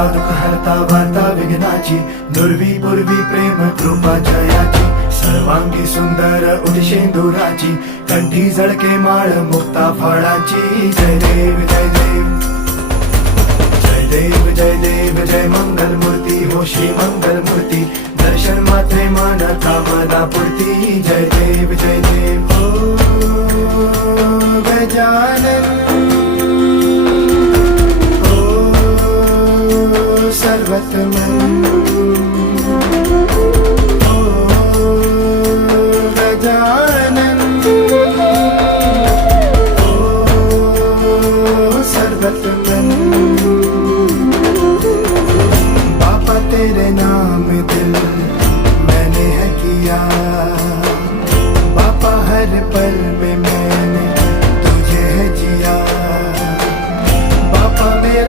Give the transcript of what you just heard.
हरता दुःख हरता वार्ता विघ्नाची, दुर्वी पूर्वी प्रेम कृपा जयाची, सर्वांगी सुंदर उदिशेंदुराची, कंठी झळके माळ मुक्ता फळाची. जय देव जय देव जय देव जय देव जय मंगल मूर्ती हो श्री मंगल मूर्ती, दर्शन मात्रे मन कामना पूर्ती. जय देव जय देव हो गजानन हो सर्वतमन.